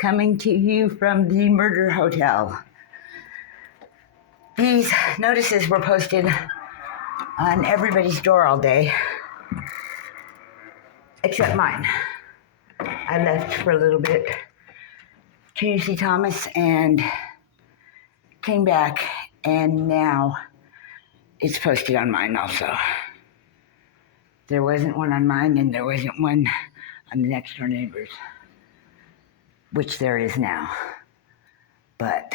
coming to you from the Murder Hotel. These notices were posted on everybody's door all day, except mine. I left for a little bit to see Thomas and came back, and now it's posted on mine also. There wasn't one on mine, and there wasn't one on the next door neighbors, which there is now. But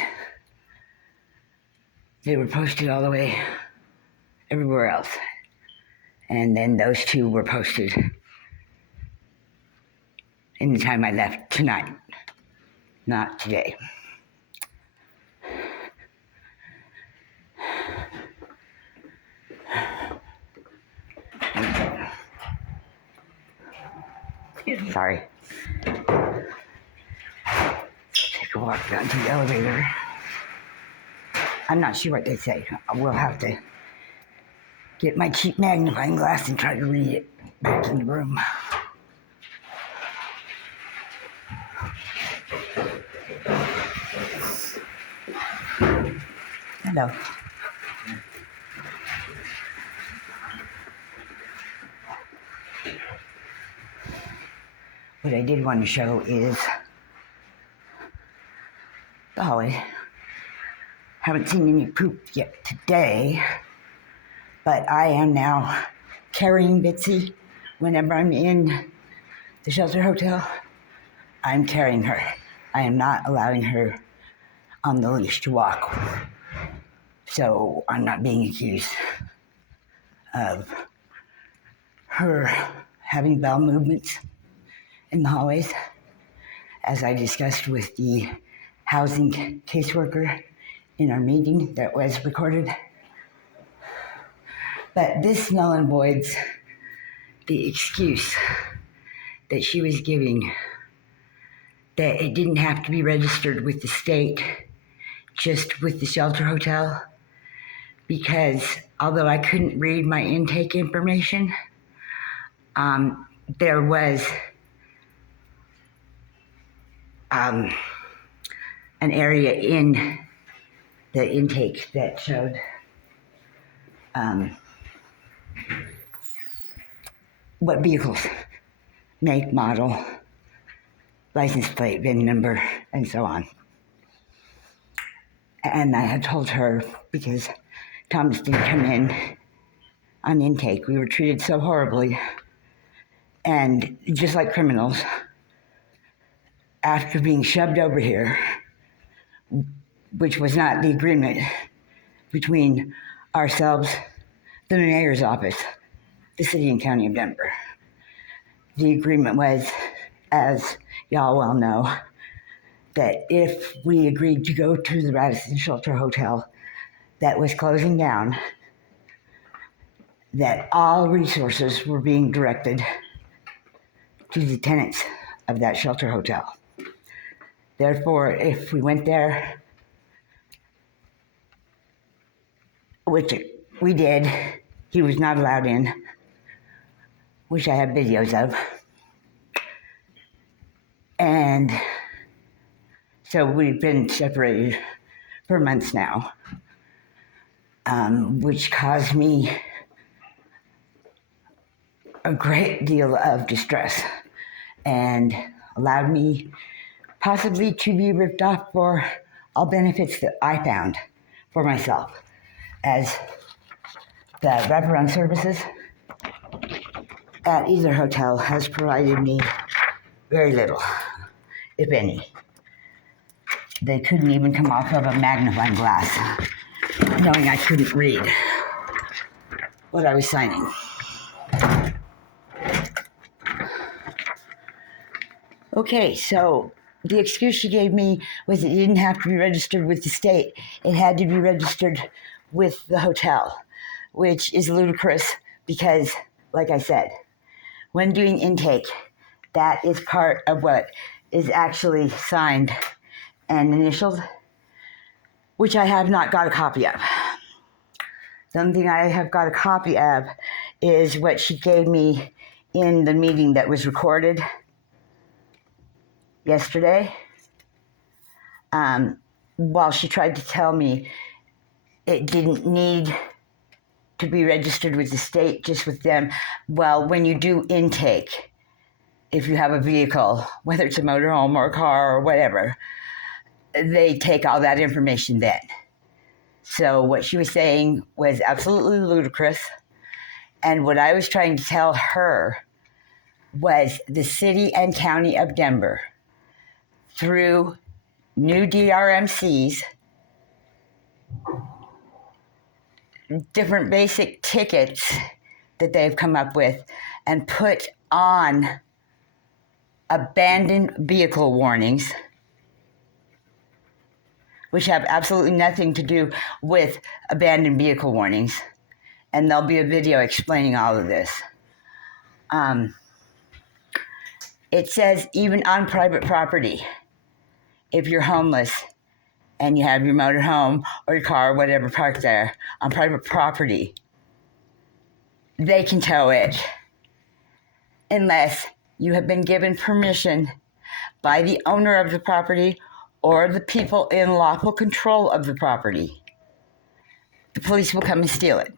they were posted all the way everywhere else. And then those two were posted in the time I left tonight, not today. Sorry. Take a walk down to the elevator. I'm not sure what they say. I will have to get my cheap magnifying glass and try to read it back in the room. Hello. What I did want to show is the hallway. Haven't seen any poop yet today, but I am now carrying Bitsy whenever I'm in the shelter hotel. I'm carrying her. I am not allowing her on the leash to walk. So I'm not being accused of her having bowel movements in the hallways, as I discussed with the housing caseworker in our meeting that was recorded. But this null and voids the excuse that she was giving, that it didn't have to be registered with the state, just with the shelter hotel, because although I couldn't read my intake information, there was an area in the intake that showed what vehicles, make, model, license plate, VIN number, and so on. And I had told her, because Thomas didn't come in on intake, we were treated so horribly, and just like criminals, after being shoved over here, which was not the agreement between ourselves, the mayor's office, the city and county of Denver. The agreement was, as y'all well know, that if we agreed to go to the Radisson Shelter Hotel that was closing down, that all resources were being directed to the tenants of that shelter hotel. Therefore, if we went there, which we did, he was not allowed in, which I have videos of. And so we've been separated for months now, which caused me a great deal of distress and allowed me possibly to be ripped off for all benefits that I found for myself, as the wraparound services at either hotel has provided me very little, if any. They couldn't even come off of a magnifying glass, knowing I couldn't read what I was signing. Okay, so the excuse she gave me was it didn't have to be registered with the state. It had to be registered with the hotel, which is ludicrous because, like I said, when doing intake, that is part of what is actually signed and initialed, which I have not got a copy of. Something I have got a copy of is what she gave me in the meeting that was recorded yesterday, while she tried to tell me it didn't need to be registered with the state, just with them. Well, when you do intake, if you have a vehicle, whether it's a motorhome or a car or whatever, they take all that information then. So what she was saying was absolutely ludicrous. And what I was trying to tell her was the city and county of Denver, through new DRMCs, different basic tickets that they've come up with, and put on abandoned vehicle warnings, which have absolutely nothing to do with abandoned vehicle warnings. And there'll be a video explaining all of this. It says even on private property, if you're homeless and you have your motorhome or your car or whatever parked there on private property, they can tow it unless you have been given permission by the owner of the property or the people in lawful control of the property. The police will come and steal it.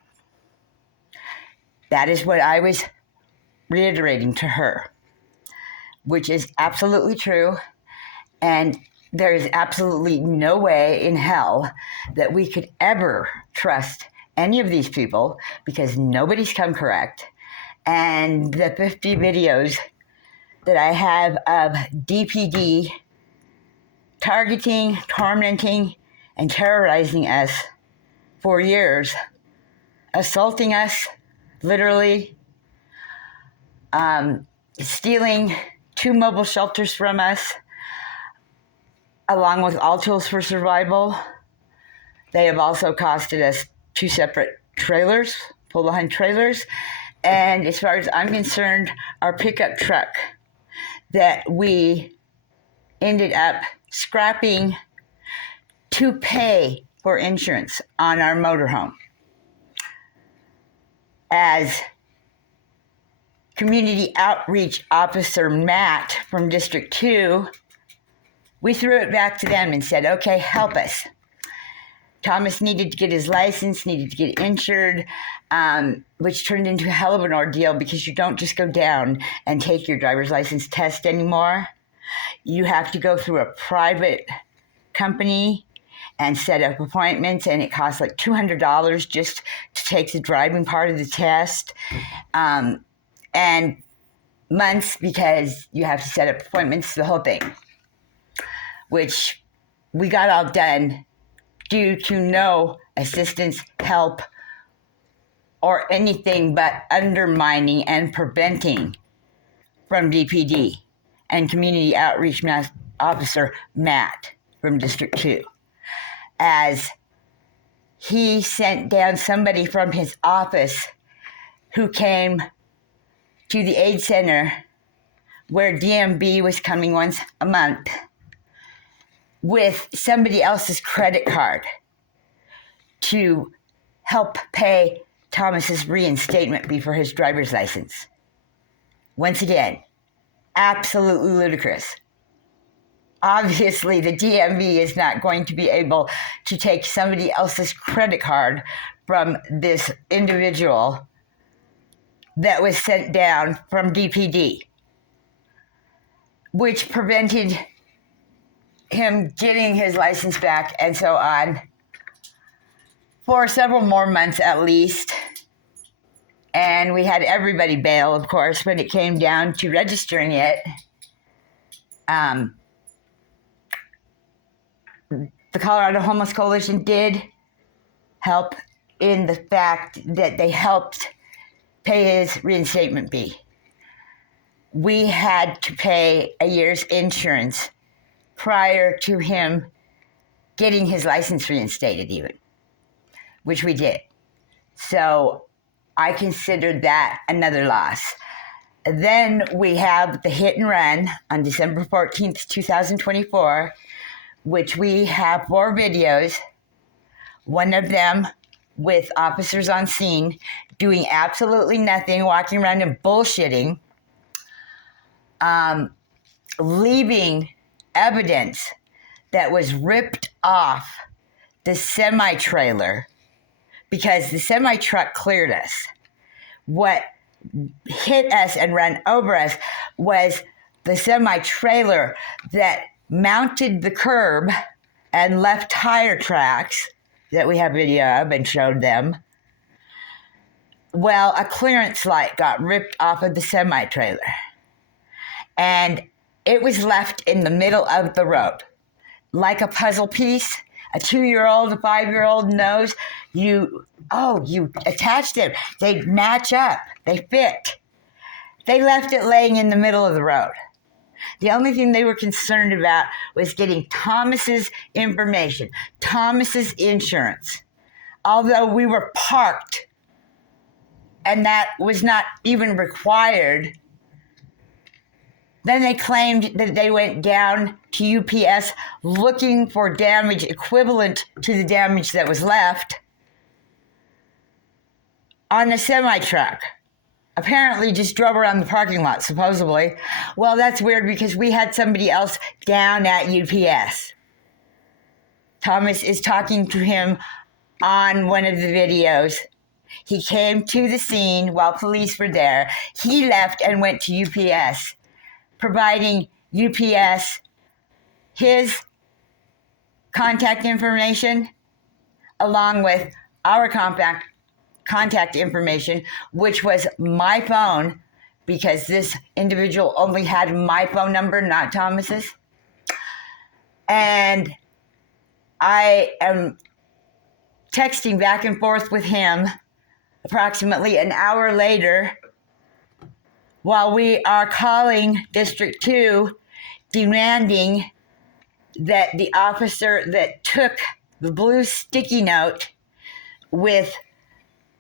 That is what I was reiterating to her, which is absolutely true. And there is absolutely no way in hell that we could ever trust any of these people, because nobody's come correct. And the 50 videos that I have of DPD targeting, tormenting, and terrorizing us for years, assaulting us, literally, stealing 2 mobile shelters from us, along with all tools for survival. They have also costed us 2 separate trailers, pull-behind trailers, and as far as I'm concerned, our pickup truck that we ended up scrapping to pay for insurance on our motorhome. As Community Outreach Officer Matt from District 2, we threw it back to them and said, okay, help us. Thomas needed to get his license, needed to get insured, which turned into a hell of an ordeal, because you don't just go down and take your driver's license test anymore. You have to go through a private company and set up appointments, and it costs like $200 just to take the driving part of the test, and months because you have to set up appointments, the whole thing, which we got all done due to no assistance, help, or anything but undermining and preventing from DPD and Community Outreach Officer Matt from District 2, as he sent down somebody from his office who came to the aid center where DMB was coming once a month with somebody else's credit card to help pay Thomas's reinstatement fee for his driver's license. Once again, absolutely ludicrous. Obviously, the DMV is not going to be able to take somebody else's credit card from this individual that was sent down from DPD, which prevented him getting his license back and so on for several more months at least. And we had everybody bail, of course, when it came down to registering it. The Colorado Homeless Coalition did help in the fact that they helped pay his reinstatement fee. We had to pay a year's insurance prior to him getting his license reinstated even, which we did. So I considered that another loss. Then we have the hit and run on December 14th, 2024, which we have 4 videos, one of them with officers on scene doing absolutely nothing, walking around and bullshitting, leaving evidence that was ripped off the semi-trailer because the semi-truck cleared us. What hit us and ran over us was the semi-trailer that mounted the curb and left tire tracks that we have video of and showed them. Well, a clearance light got ripped off of the semi-trailer, and it was left in the middle of the road like a puzzle piece. A 2-year-old, a 5-year-old knows you attached it. They match up. They fit. They left it laying in the middle of the road. The only thing they were concerned about was getting Thomas's information, Thomas's insurance. Although we were parked and that was not even required, then they claimed that they went down to UPS looking for damage equivalent to the damage that was left on a semi-truck. Apparently just drove around the parking lot, supposedly. Well, that's weird because we had somebody else down at UPS. Thomas is talking to him on one of the videos. He came to the scene while police were there. He left and went to UPS, providing UPS his contact information along with our contact information, which was my phone, because this individual only had my phone number, not Thomas's. And I am texting back and forth with him approximately an hour later while we are calling District 2 demanding that the officer that took the blue sticky note with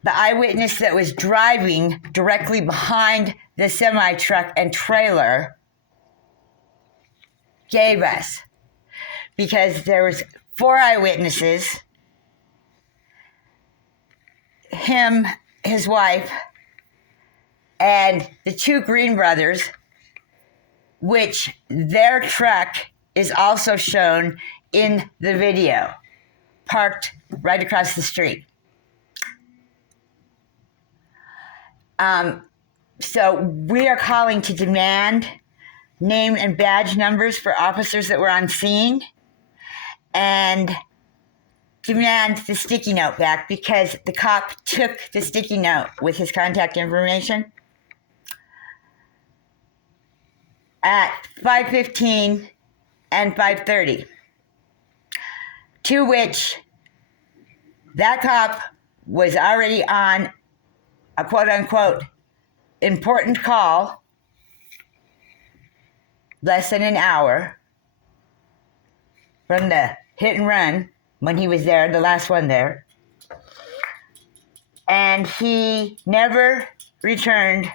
the eyewitness that was driving directly behind the semi-truck and trailer gave us. Because there was 4 eyewitnesses, him, his wife, and the 2 Green brothers, which their truck is also shown in the video, parked right across the street. So we are calling to demand name and badge numbers for officers that were on scene and demand the sticky note back because the cop took the sticky note with his contact information at 5:15 and 5:30, to which that cop was already on a quote-unquote important call less than an hour from the hit and run when he was there, the last one there. And he never returned